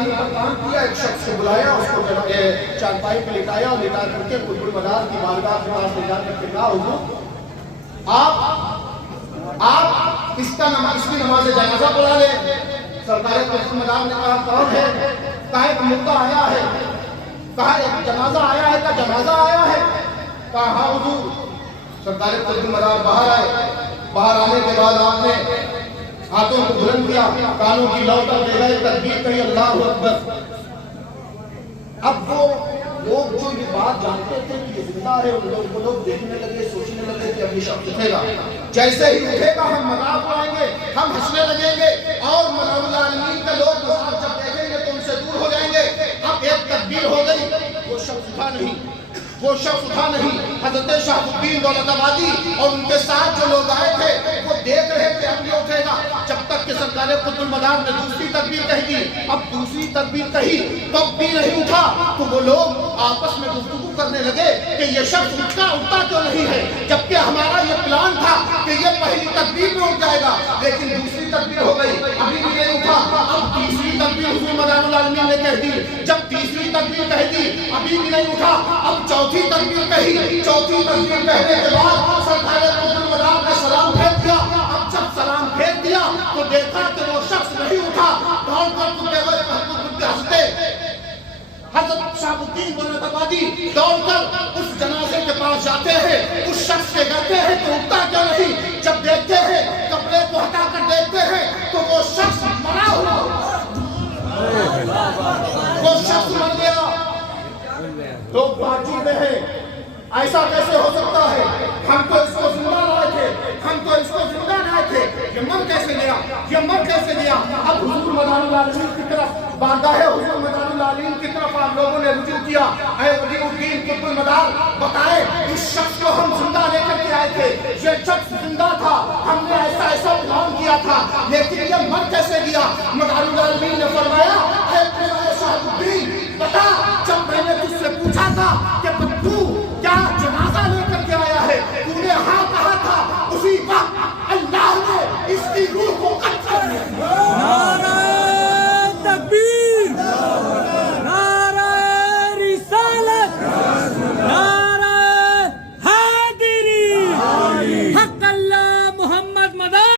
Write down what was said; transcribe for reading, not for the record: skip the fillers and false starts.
آدمی پر کام کیا، ایک شخص کو بلایا، اس کو چارپائی پہ لٹایا اور لٹا کر کے قطب المدار کی بارگاہ کے پاس لے جا کر کے کہا حضور آپ اس کی نماز جنازہ پڑھا لیں۔ سرکار قطب المدار نے کہا کون ہے؟ کہا ایک مردہ آیا ہے۔ کہا ایک جنازہ آیا ہے؟ کہا جنازہ آیا ہے؟ کہا ہاں حضور۔ سرکار قطب المدار باہر آئے، باہر آنے کے بعد آپ نے ہاتھوں کو بلند کیا، کانوں کی لو تک لے گئے، تکبیر کہی اللہ اکبر۔ اب وہ لوگ جو یہ بات جانتے تھے کہ یہ زندہ ہے، وہ لوگ دیکھنے لگے، سوچنے لگے کہ اب یہ شخص اٹھے گا، جیسے ہی اٹھے گا ہم مذاق اڑائیں گے، ہم ہنسنے لگیں گے، اور رب العالمین کے لوگ جب دیکھیں گے تو ان سے دور ہو جائیں گے۔ اب ایک تکبیر ہو گئی، وہ شخص اٹھا نہیں۔ حضرت شہاب الدین دولت آبادی اور ان کے ساتھ جو لوگ آئے تھے وہ دیکھ رہے تھے اب یہ اٹھے گا، جب تک کہ سرکار قطب المدار نے دوسری تکبیر کہی دی۔ اب دوسری تکبیر کہی تب بھی نہیں اٹھا، تو وہ لوگ آپس میں گفتگو کرنے لگے کہ یہ شخص اٹھتا کیوں نہیں ہے، جبکہ ہمارا یہ پلان تھا کہ یہ پہلی تکبیر میں اٹھ جائے گا، لیکن دوسری تکبیر ہو گئی ابھی بھی نہیں اٹھا۔ اب تیسری تکبیر حضور مدار العالمین نے کہہ دی، جب تیسری تکبیر کہہ دی ابھی بھی نہیں اٹھا، اب چوتھی تکبیر کہی، چوتھی تکبیر کہنے کے بعد سرکار قطب المدار نے سلام پھینک دیا۔ اب جب سلام پھینک دیا تو دیکھا کہ وہ شخص نہیں اٹھا، دوڑ کر ہنستے حضرت شہاب الدین دولت آبادی دوڑ کر اس جنازے کے پاس جاتے ہیں، اس شخص کے کہتے ہیں تو اٹھتا کیوں نہیں؟ جب دیکھتے ہیں کپڑے کو ہٹا کر دیکھتے ہیں تو وہ شخص مرا ہوا، وہ شخص مر گیا۔ لوگ تعجب میں ہیں، ایسا کیسے ہو سکتا ہے؟ ہم تو اس کو زندہ لائے تھے، یہ مر کیسے گیا؟ اب حضور مدار العالمین کی طرف بارگاہ حضور مدار العالمین کی طرف آپ لوگوں نے رجوع کیا، اے ولی الدین قطب المدار بتائیں، اس شخص کو ہم زندہ لے کر کے آئے تھے، یہ شخص